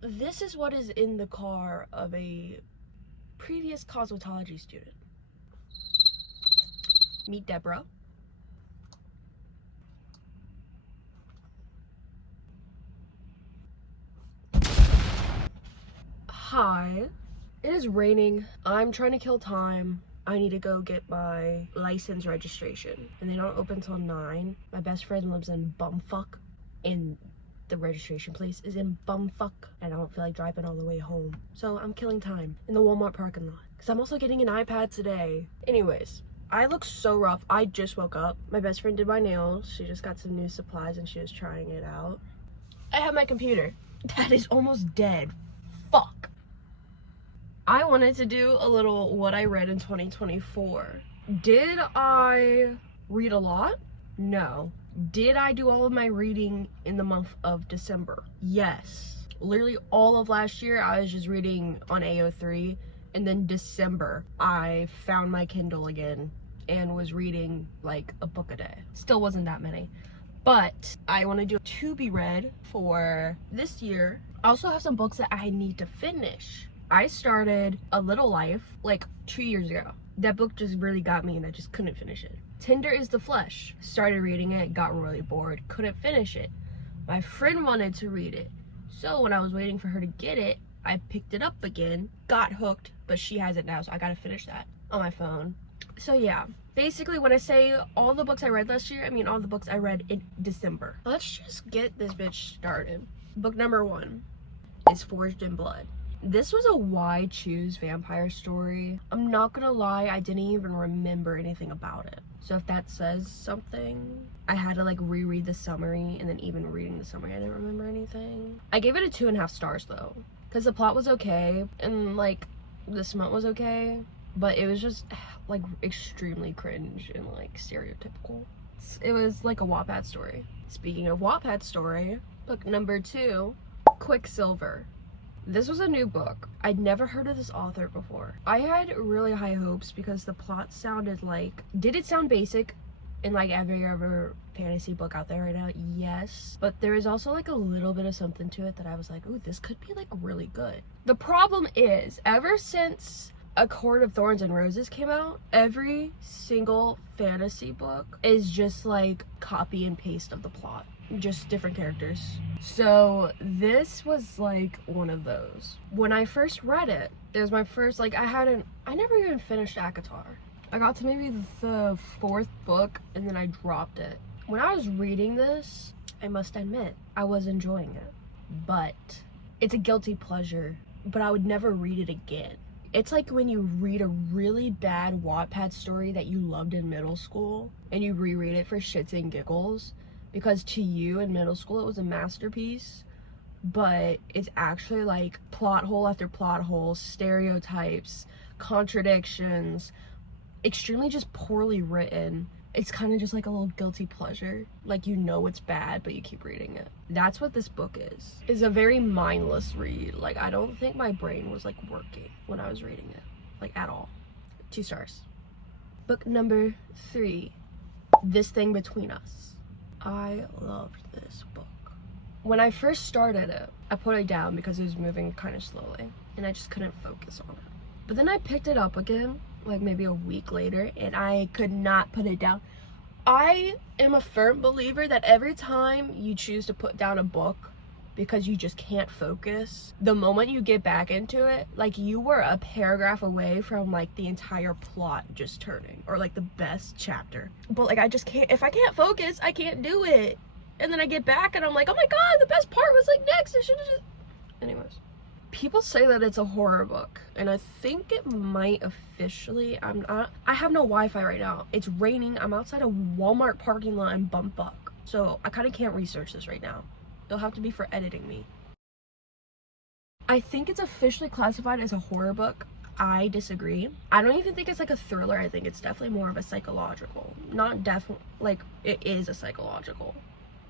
This is what is in the car of a previous cosmetology student. Meet Deborah. Hi. It is raining. I'm trying to kill time. I need to go get my license registration. And they don't open till 9. My best friend lives in Bumfuck. And the registration place is in Bumfuck. And I don't feel like driving all the way home. So I'm killing time in the Walmart parking lot. Because I'm also getting an iPad today. Anyways, I look so rough. I just woke up. My best friend did my nails. She just got some new supplies and she was trying it out. I have my computer. That is almost dead. Fuck. I wanted to do a little what I read in 2024. Did I read a lot? No. Did I do all of my reading in the month of December? Yes. Literally all of last year I was just reading on AO3, and then December I found my Kindle again and was reading like a book a day. Still wasn't that many. But I want to do to be read for this year. I also have some books that I need to finish. I started A Little Life like 2 years ago. That book just really got me and I just couldn't finish it. Tender is the Flesh. Started reading it, got really bored, couldn't finish it. My friend wanted to read it. So when I was waiting for her to get it, I picked it up again, got hooked, but she has it now, so I gotta finish that on my phone. So yeah, basically when I say all the books I read last year, I mean all the books I read in December. Let's just get this bitch started. Book number 1 is Forged in Blood. This was a why choose vampire story. I'm not gonna lie, I didn't even remember anything about it. So if that says something, I had to like reread the summary, and then even reading the summary, I didn't remember anything. I gave it a 2.5 stars though, because the plot was okay, and like the smut was okay, but it was just like extremely cringe and like stereotypical. It was like a Wattpad story. Speaking of Wattpad story, book number 2, Quicksilver. This was a new book. I'd never heard of this author before. I had really high hopes because the plot sounded like... Did it sound basic in like every other fantasy book out there right now? Yes. But there is also like a little bit of something to it that I was like, ooh, this could be like really good. The problem is, ever since A Court of Thorns and Roses came out, every single fantasy book is just like copy and paste of the plot. Just different characters. So this was like one of those. When I first read it, it was my first, like I never even finished ACOTAR. I got to maybe the 4th book and then I dropped it. When I was reading this, I must admit, I was enjoying it. But it's a guilty pleasure, but I would never read it again. It's like when you read a really bad Wattpad story that you loved in middle school and you reread it for shits and giggles, because to you in middle school it was a masterpiece, but it's actually like plot hole after plot hole, stereotypes, contradictions, extremely just poorly written. It's kind of just like a little guilty pleasure, like you know it's bad but you keep reading it. That's what this book is. It's a very mindless read. Like I don't think my brain was like working when I was reading it, like at all. 2 stars. Book number 3, This Thing Between Us. I loved this book. When I first started it, I put it down because it was moving kind of slowly and I just couldn't focus on it. But then I picked it up again, like maybe a week later, and I could not put it down. I am a firm believer that every time you choose to put down a book because you just can't focus, the moment you get back into it, like you were a paragraph away from like the entire plot just turning, or like the best chapter. But like I just can't, if I can't focus, I can't do it. And then I get back and I'm like, oh my god, the best part was like next. I should have just... Anyways. People say that it's a horror book, and I think it might officially. I have no Wi-Fi right now. It's raining. I'm outside a Walmart parking lot in Bumfuck. So I kind of can't research this right now. It'll have to be for editing me. I think it's officially classified as a horror book. I disagree. I don't even think it's like a thriller. I think it's definitely more of a psychological. Not definitely, like it is a psychological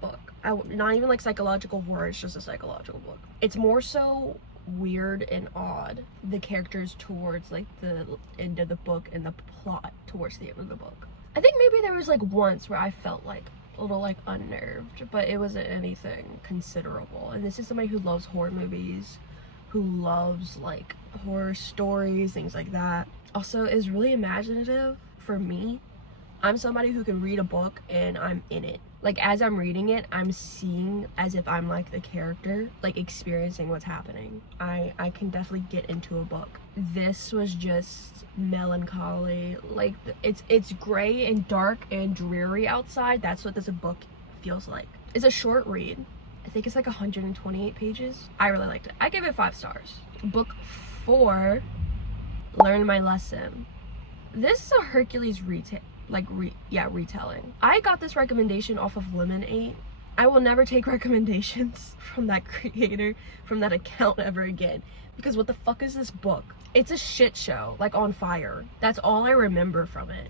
book. Not even like psychological horror, it's just a psychological book. It's more so weird and odd, the characters towards like the end of the book and the plot towards the end of the book. I think maybe there was like once where I felt like a little like unnerved, but it wasn't anything considerable. And this is somebody who loves horror movies, who loves like horror stories, things like that. Also is really imaginative. For me, I'm somebody who can read a book and I'm in it. Like as I'm reading it, I'm seeing as if I'm like the character, like experiencing what's happening. I can definitely get into a book. This was just melancholy. Like it's gray and dark and dreary outside. That's what this book feels like. It's a short read. I think it's like 128 pages. I really liked it. I gave it 5 stars. Book 4, Learn My Lesson. This is a Hercules retelling. I got this recommendation off of Lemon8. I will never take recommendations from that creator, from that account ever again, because what the fuck is this book? It's a shit show, like On Fire. That's all I remember from it.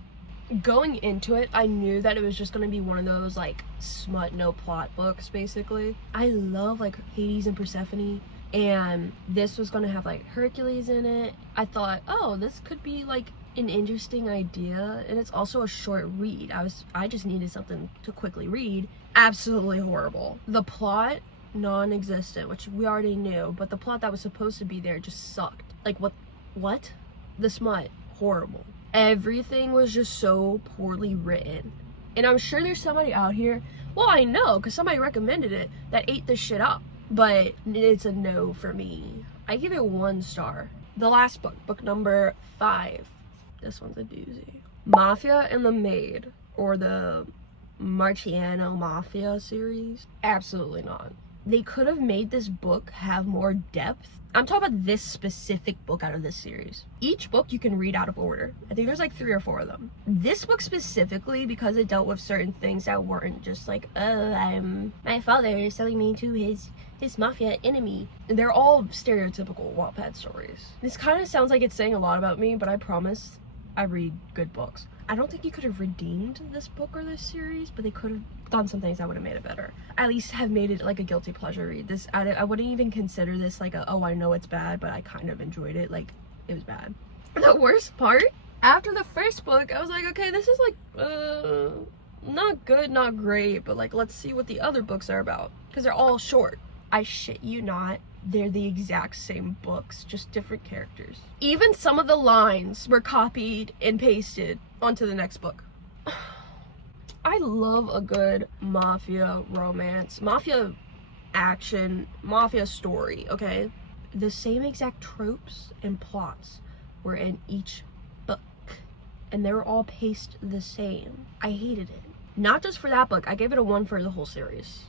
Going into it, I knew that it was just gonna be one of those like smut no plot books, basically. I love like Hades and Persephone, and this was gonna have like Hercules in it. I thought, oh, this could be like an interesting idea, and it's also a short read. I just needed something to quickly read. Absolutely horrible. The plot, non-existent, which we already knew, but the plot that was supposed to be there just sucked. Like what? The smut, horrible. Everything was just so poorly written. And I'm sure there's somebody out here, well, I know because somebody recommended it, that ate this shit up, but it's a no for me. I give it 1 star. The last book, book number 5. This one's a doozy. Mafia and the Maid, or the Marciano Mafia series. Absolutely not. They could have made this book have more depth. I'm talking about this specific book out of this series. Each book you can read out of order. I think there's like 3 or 4 of them. This book specifically, because it dealt with certain things that weren't just like, oh, my father is selling me to his mafia enemy. They're all stereotypical Wattpad stories. This kind of sounds like it's saying a lot about me, but I promise I read good books. I don't think you could have redeemed this book or this series, but they could have done some things that would have made it better. At least have made it like a guilty pleasure read. This, I wouldn't even consider this like a, oh, I know it's bad, but I kind of enjoyed it. Like, it was bad. The worst part, after the first book, I was like, okay, this is like, not good, not great, but like, let's see what the other books are about. Because they're all short. I shit you not. They're the exact same books, just different characters. Even some of the lines were copied and pasted onto the next book. I love a good mafia romance, mafia action, mafia story, okay? The same exact tropes and plots were in each book, and they were all paced the same. I hated it. Not just for that book, I gave it a 1 for the whole series.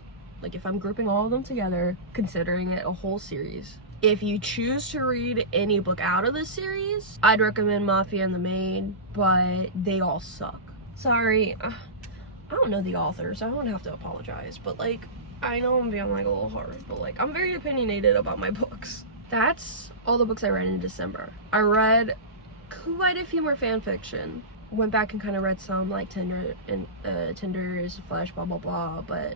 Like, if I'm grouping all of them together, considering it a whole series. If you choose to read any book out of this series, I'd recommend Mafia and the Maid, but they all suck. Sorry, I don't know the authors, I don't have to apologize, but like, I know I'm being like a little hard, but like, I'm very opinionated about my books. That's all the books I read in December. I read quite a few more fan fiction. Went back and kind of read some like Tinder's Flesh, blah blah blah, but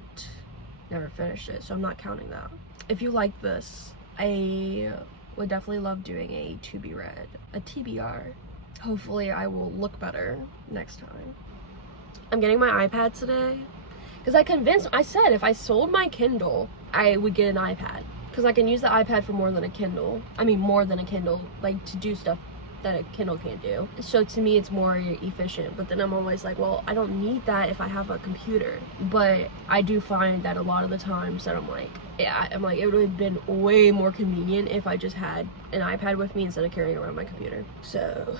never finished it, so I'm not counting that. If you like this, I would definitely love doing a to be read, a TBR. Hopefully I will look better next time. I'm getting my iPad today because I said if I sold my Kindle, I would get an iPad because I can use the iPad for more than a Kindle. I mean, more than a Kindle, like to do stuff that a Kindle can't do. So to me, it's more efficient. But then I'm always like, well, I don't need that if I have a computer. But I do find that a lot of the times that I'm like, it would have been way more convenient if I just had an iPad with me instead of carrying around my computer. So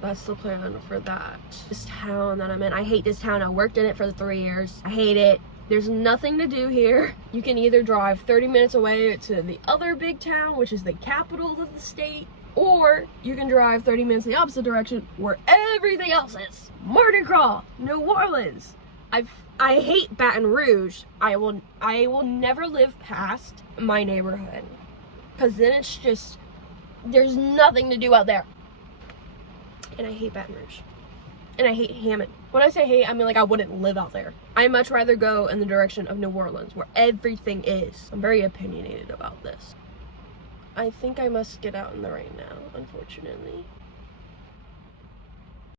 that's the plan for that. This town that I'm in, I hate this town. I worked in it for 3 years. I hate it. There's nothing to do here. You can either drive 30 minutes away to the other big town, which is the capital of the state, or you can drive 30 minutes the opposite direction where everything else is. Mardi Gras, New Orleans. I hate Baton Rouge. I will never live past my neighborhood, because then it's just, there's nothing to do out there. And I hate Baton Rouge. And I hate Hammond. When I say hate, I mean like I wouldn't live out there. I'd much rather go in the direction of New Orleans, where everything is. I'm very opinionated about this. I think I must get out in the rain now, unfortunately.